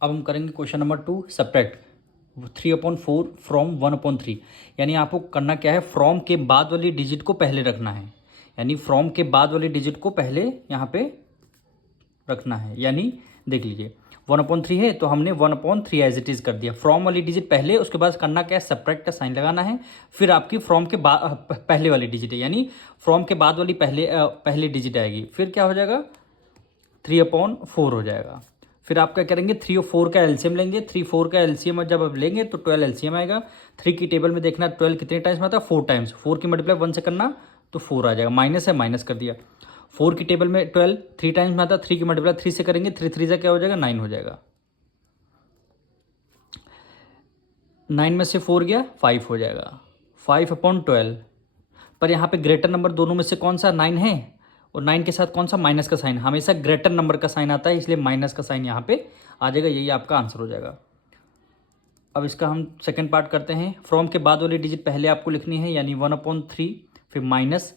अब हम करेंगे क्वेश्चन नंबर 2, सब्ट्रैक्ट 3/4 फ्रॉम 1/3। यानी आपको करना क्या है, फ्रॉम के बाद वाली डिजिट को पहले रखना है। यानी फ्रॉम के बाद वाली डिजिट को पहले यहाँ पे रखना है। यानी देख लीजिए 1/3 है तो हमने 1/3 एज इट इज़ कर दिया। फ्रॉम वाली डिजिट पहले, उसके बाद करना क्या है, सब्ट्रैक्ट का साइन लगाना है। फिर आपकी फ्रॉम के बाद पहले वाली डिजिट है, यानी फ्रॉम के बाद वाली पहले डिजिट आएगी। फिर क्या हो जाएगा, 3/4 हो जाएगा। फिर आप क्या करेंगे, 3 और 4 का एलसीएम लेंगे। 3 4 का एलसीएम जब आप लेंगे तो 12 एलसीएम आएगा। 3 की टेबल में देखना 12 कितने टाइम्स में आता है, 4 टाइम्स। 4 की मल्टीप्लाई 1 से करना तो 4 आ जाएगा। माइनस है, माइनस कर दिया। 4 की टेबल में 12 3 टाइम्स में आता है। 3 की मल्टीप्लाई 3 से करेंगे, 3 3 से क्या हो जाएगा, 9 हो जाएगा। 9 में से 4 गया, 5 हो जाएगा। 5/12। पर यहाँ पे ग्रेटर नंबर दोनों में से कौन सा, 9 है, और 9 के साथ कौन सा, माइनस का साइन। हमेशा ग्रेटर नंबर का साइन आता है, इसलिए माइनस का साइन यहाँ पे आ जाएगा। यही आपका आंसर हो जाएगा। अब इसका हम सेकंड पार्ट करते हैं। फ्रॉम के बाद वाली डिजिट पहले आपको लिखनी है, यानी 1/3। फिर माइनस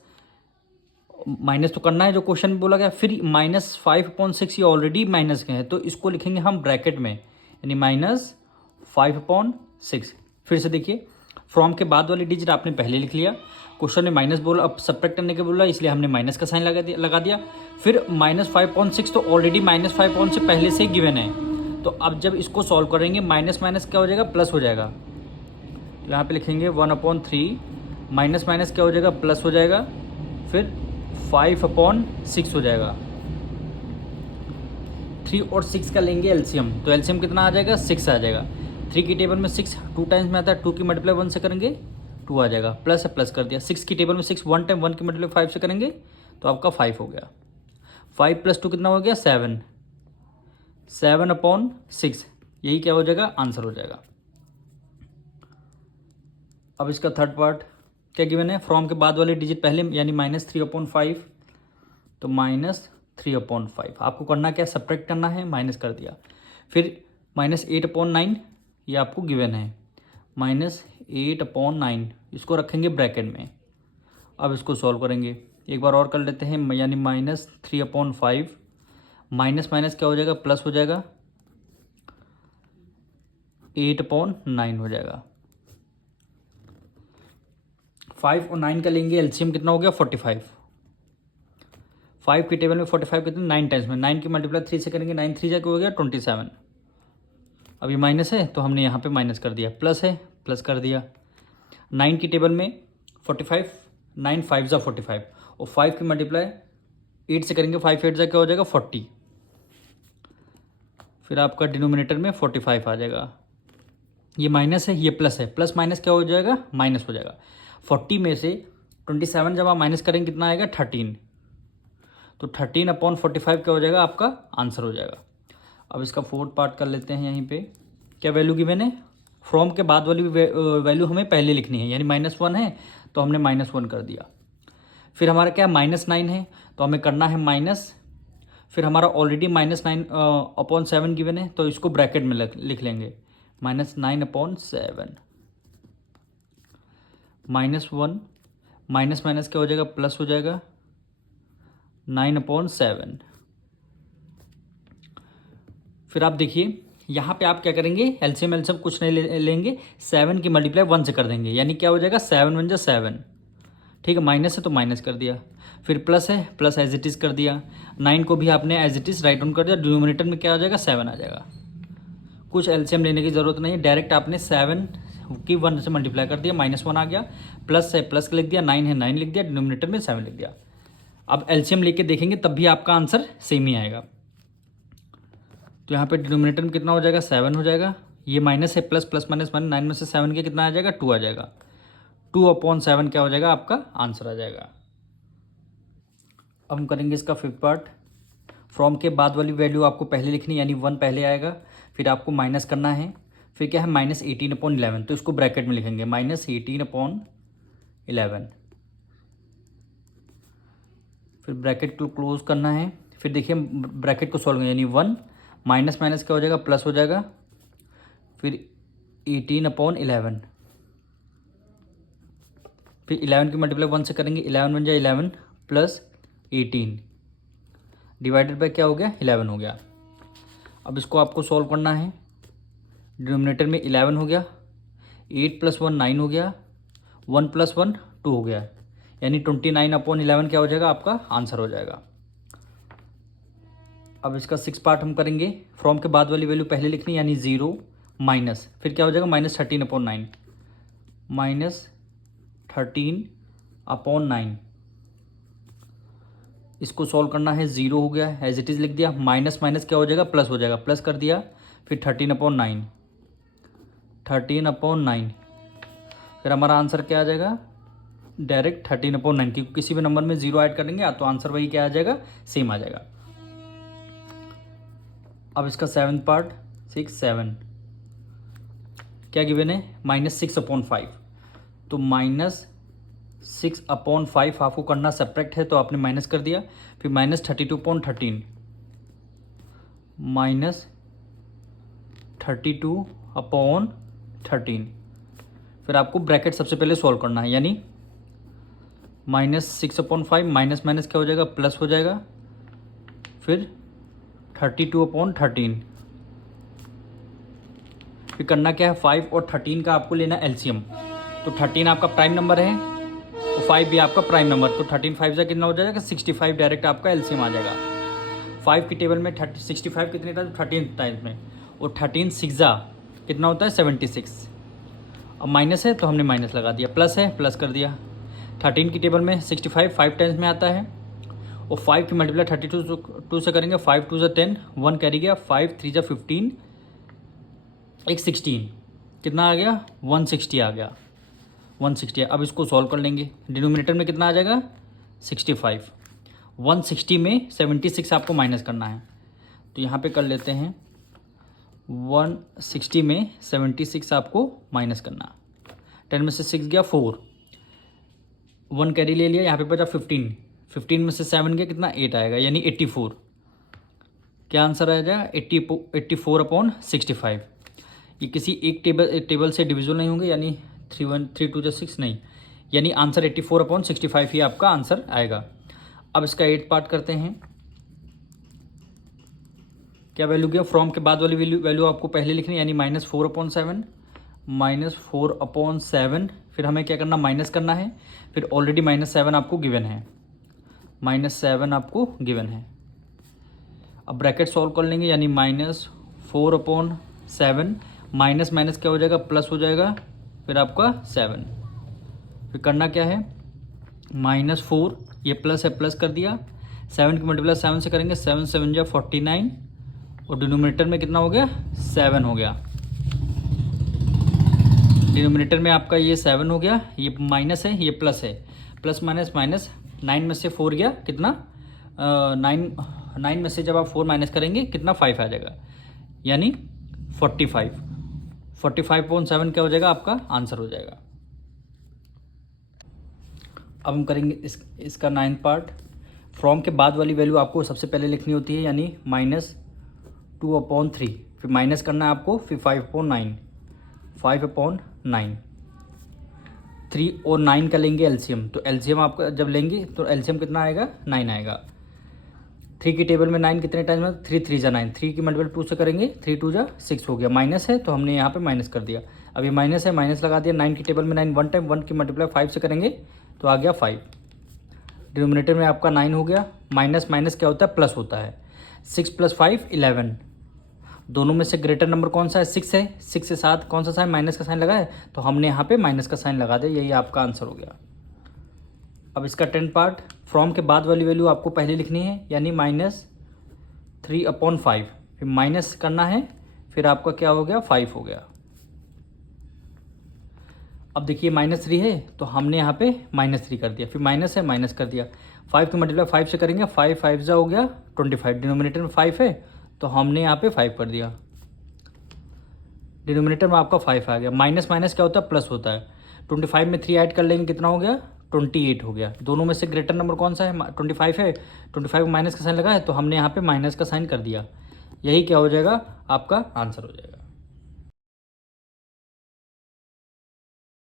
तो करना है जो क्वेश्चन में बोला गया। फिर -5/6, ये ऑलरेडी माइनस के हैं तो इसको लिखेंगे हम ब्रैकेट में, यानी -5/6। फिर से देखिए, फ्रॉम के बाद वाली डिजिट आपने पहले लिख लिया। क्वेश्चन में माइनस बोला, अब सब्ट्रैक्ट करने के बोला, इसलिए हमने माइनस का साइन लगा दिया। फिर -5/6 तो ऑलरेडी -5/6 पहले से ही गिवन है। तो अब जब इसको सॉल्व करेंगे, माइनस माइनस क्या हो जाएगा, प्लस हो जाएगा। तो यहाँ पे लिखेंगे 1/3, माइनस माइनस क्या हो जाएगा, प्लस हो जाएगा। फिर 5/6 हो जाएगा। 3 और 6 का लेंगे एलसीएम, तो एलसीएम कितना आ जाएगा, 6 आ जाएगा। 3 की टेबल में 6 2 टाइम्स में आता है, 2 की मल्टीप्लाई 1 से करेंगे 2 आ जाएगा। प्लस है, प्लस कर दिया। 6 की टेबल में 6 1 टाइम, 1 की मल्टीप्लाई 5 से करेंगे तो आपका 5 हो गया। 5 + 2 कितना हो गया, 7। 7/6, यही क्या हो जाएगा, आंसर हो जाएगा। अब इसका थर्ड पार्ट क्या गिवन है, फ्रॉम के बाद वाली डिजिट पहले, यानी -3/5। तो -3/5 आपको करना क्या, सब्ट्रैक्ट करना है, माइनस कर दिया। फिर -8/9, ये आपको गिवन है, -8/9 इसको रखेंगे ब्रैकेट में। अब इसको सॉल्व करेंगे, एक बार और कर लेते हैं, यानी -3/5, माइनस माइनस क्या हो जाएगा, प्लस हो जाएगा, 8/9 हो जाएगा। 5 और 9 का लेंगे एलसीएम, कितना हो गया, 45। 5 की टेबल में 45 कितने, 9 टाइम्स में। 9 की मल्टीप्लाई 3 से करेंगे, 9 3 जाके हो गया 27। अब ये माइनस है तो हमने यहाँ पे माइनस कर दिया। प्लस है, प्लस कर दिया। 9 की टेबल में 45, 9 5 जा 45, और 5 की मल्टीप्लाई 8 से करेंगे, 5 8 जा क्या हो जाएगा, 40। फिर आपका डिनोमिनेटर में 45 आ जाएगा। ये माइनस है, ये प्लस है, प्लस माइनस क्या हो जाएगा, माइनस हो जाएगा। 40 में से 27 जब आप माइनस करेंगे कितना आएगा, 13। तो 13/45 क्या हो जाएगा, आपका आंसर हो जाएगा। अब इसका फोर्थ पार्ट कर लेते हैं। यहीं पे क्या वैल्यू गिवन है, फ्रॉम के बाद वाली वैल्यू हमें पहले लिखनी है, यानी -1 है तो हमने -1 कर दिया। फिर हमारा क्या, -9 है तो हमें करना है माइनस। फिर हमारा ऑलरेडी -9/7 गिवन है तो इसको ब्रैकेट में लिख लेंगे, -9/7। -1 माइनस माइनस क्या हो जाएगा, प्लस हो जाएगा, 9/7। फिर आप देखिए यहाँ पे आप क्या करेंगे, एलसीएम एलसीएम कुछ नहीं लेंगे, 7 की मल्टीप्लाई 1 से कर देंगे, यानी क्या हो जाएगा, 7 1 जा 7। ठीक है, माइनस है तो माइनस कर दिया। फिर प्लस है, प्लस एज इट इज़ कर दिया। 9 को भी आपने as it is write down कर दिया। डिनोमिनेटर में क्या आ जाएगा, 7 आ जाएगा। कुछ एलसीएम लेने की ज़रूरत नहीं है, डायरेक्ट आपने 7 की 1 से मल्टीप्लाई कर दिया, -1 आ गया। प्लस है, प्लस लिख दिया। 9 है, 9 लिख दिया। डिनोमिनेटर में 7 लिख दिया। अब एलसीएम लेके देखेंगे तब भी आपका आंसर सेम ही आएगा। तो यहाँ पे डिनोमिनेटर में कितना हो जाएगा, 7 हो जाएगा। ये माइनस है, प्लस प्लस माइनस माइनस, 9 में से 7 के कितना आ जाएगा, 2 आ जाएगा। 2/7 क्या हो जाएगा, आपका आंसर आ जाएगा। अब हम करेंगे इसका फिफ्थ पार्ट। फ्रॉम के बाद वाली वैल्यू आपको पहले लिखनी, यानी 1 पहले आएगा। फिर आपको माइनस करना है। फिर क्या है, -18/11, तो इसको ब्रैकेट में लिखेंगे, -18/11। फिर ब्रैकेट को क्लोज करना है। फिर देखिए ब्रैकेट को सॉल्व, यानी 1 माइनस माइनस क्या हो जाएगा, प्लस हो जाएगा। फिर 18/11, फिर 11 की मल्टीप्लाई 1 से करेंगे, 11 1 जा 11 प्लस 18 डिवाइडेड बाय क्या हो गया, 11 हो गया। अब इसको आपको सॉल्व करना है। डिनोमिनेटर में 11 हो गया, 8 + 1 9 हो गया, 1 + 1 2 हो गया, यानी 29/11 क्या हो जाएगा आपका आंसर हो जाएगा। अब इसका 6 पार्ट हम करेंगे। फ्रॉम के बाद वाली वैल्यू पहले लिखनी, यानी 0 माइनस, फिर क्या हो जाएगा -13/9, -13/9। इसको सॉल्व करना है। 0 हो गया, एज इट इज़ लिख दिया, माइनस माइनस क्या हो जाएगा प्लस हो जाएगा, प्लस कर दिया, फिर 13/9, 13/9। फिर हमारा आंसर क्या आ जाएगा, डायरेक्ट 13/9, क्योंकि किसी भी नंबर में 0 ऐड करेंगे तो आंसर वही क्या आ जाएगा, सेम आ जाएगा। अब इसका 7th पार्ट, 6 7 क्या गिवन है, -6/5। तो -6/5 आपको करना सब्ट्रैक्ट है तो आपने माइनस कर दिया, फिर -32/13, -32/13। फिर आपको ब्रैकेट सबसे पहले सॉल्व करना है, यानी -6/5 माइनस माइनस क्या हो जाएगा, प्लस हो जाएगा, फिर 32/13। फिर करना क्या है, 5 और 13 का आपको लेना एलसीएम। तो 13 आपका प्राइम नंबर है और 5 भी आपका प्राइम नंबर, तो 13 5 से कितना हो जाएगा, 65 डायरेक्ट आपका एलसीएम आ जाएगा। 5 की टेबल में 65 कितने टाइम्स, 13 टाइम्स में, और 13 6 कितना होता है 76। अब माइनस है तो हमने माइनस लगा दिया, प्लस है प्लस कर दिया। 13 की टेबल में 65 5 टाइम्स में आता है, और 5 की मल्टीप्लाई 32 से करेंगे, 5 2 = 10, 1 कैरी गया, 5 3 = 15, एक 16, कितना आ गया 160 आ गया, 160। अब इसको सॉल्व कर लेंगे। डिनोमिनेटर में कितना आ जाएगा 65, 160 में 76 आपको माइनस करना है, तो यहाँ पे कर लेते हैं 160 में 76 आपको माइनस करना। 10 में से 6 गया 4, 1 कैरी ले लिया, यहाँ पे बचा 15, 15 में से 7 गया कितना 8 आएगा, यानी 84। क्या आंसर आ जाएगा 84/65। ये किसी एक टेबल से डिविजिबल नहीं होंगे, यानी 3 1 3 2 = 6 नहीं, यानी आंसर 84/65 ही आपका आंसर आएगा। अब इसका 8th पार्ट करते हैं। क्या वैल्यू गया, फ्रॉम के बाद वाली वैल्यू आपको पहले लिखनी है, यानी -4/7, -4/7। फिर हमें क्या करना, माइनस करना है, फिर ऑलरेडी -7 आपको गिवन है, -7 आपको गिवन है। अब ब्रैकेट सॉल्व कर लेंगे, यानी -4/7, माइनस माइनस क्या हो जाएगा, प्लस हो जाएगा, फिर आपका 7। फिर करना क्या है, -4, ये प्लस है प्लस कर दिया, 7 की मल्टीप्लाई 7 से करेंगे, 7 7 = 49, और डिनोमिनेटर में कितना हो गया 7 हो गया। डिनोमिनेटर में आपका ये 7 हो गया, ये माइनस है ये प्लस है, प्लस माइनस माइनस, 9 में से 4 गया कितना 9 में से जब आप 4 माइनस करेंगे कितना 5 आ जाएगा, यानी 45। 45/7 क्या हो जाएगा आपका आंसर हो जाएगा। अब हम करेंगे इसका 9th पार्ट। फ्रॉम के बाद वाली वैल्यू आपको सबसे पहले लिखनी होती है, यानी -2/3। फिर माइनस करना है आपको, फिर 5/9, 5/9। 3 और 9 का लेंगे एलसीएम, तो एलसीएम आपका जब लेंगे तो एलसीएम कितना आएगा 9 आएगा। 3 की टेबल में 9 कितने टाइम में, 3 3 = 9, 3 की मल्टीपल 2 से करेंगे, 3 2 = 6 हो गया, माइनस है तो हमने यहाँ पे माइनस कर दिया। अब ये माइनस है, माइनस लगा दिया। 9 की टेबल में 9 1 टाइम, 1 की मल्टीप्लाई 5 से करेंगे तो आ गया 5। डिनोमिनेटर में आपका 9 हो गया, माइनस माइनस क्या होता है प्लस होता है। 6 + 5 11, दोनों में से ग्रेटर नंबर कौन सा है 6 है, 6 के साथ कौन सा साइन, माइनस का साइन लगा है, तो हमने यहाँ पे माइनस का साइन लगा दिया, यही आपका आंसर हो गया। अब इसका 10th पार्ट, फ्रॉम के बाद वाली वैल्यू आपको पहले लिखनी है, यानी -3/5। फिर माइनस करना है, फिर आपका क्या हो गया 5 हो गया। अब देखिए -3 है तो हमने यहाँ पे -3 कर दिया, फिर माइनस है माइनस कर दिया। 5 की मल्टीप्लाई 5 से करेंगे, 5 5 हो गया 25। डिनोमिनेटर में 5 है तो हमने यहाँ पे 5 कर दिया, डिनोमिनेटर में आपका 5 आ गया। माइनस माइनस क्या होता है प्लस होता है। 25 में 3 ऐड कर लेंगे, कितना हो गया 28 हो गया। दोनों में से ग्रेटर नंबर कौन सा है 25 है, 25 में माइनस का साइन लगा है तो हमने यहाँ पे माइनस का साइन कर दिया, यही क्या हो जाएगा आपका आंसर हो जाएगा।